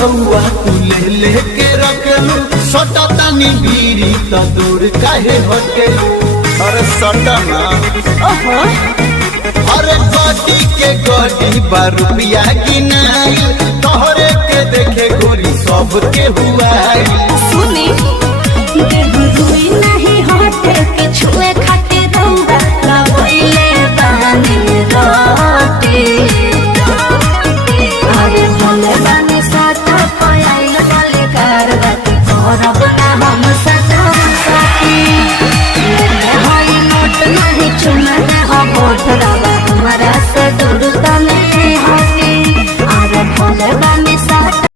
सौआ तू लेके रखलू सटा तानी बीरी त दूर काहे हटेलू अरे सटा ना अरे गोटी के गोटी 12 रुपया गिनाई तोहरे के देखे गोरी सब के हुआ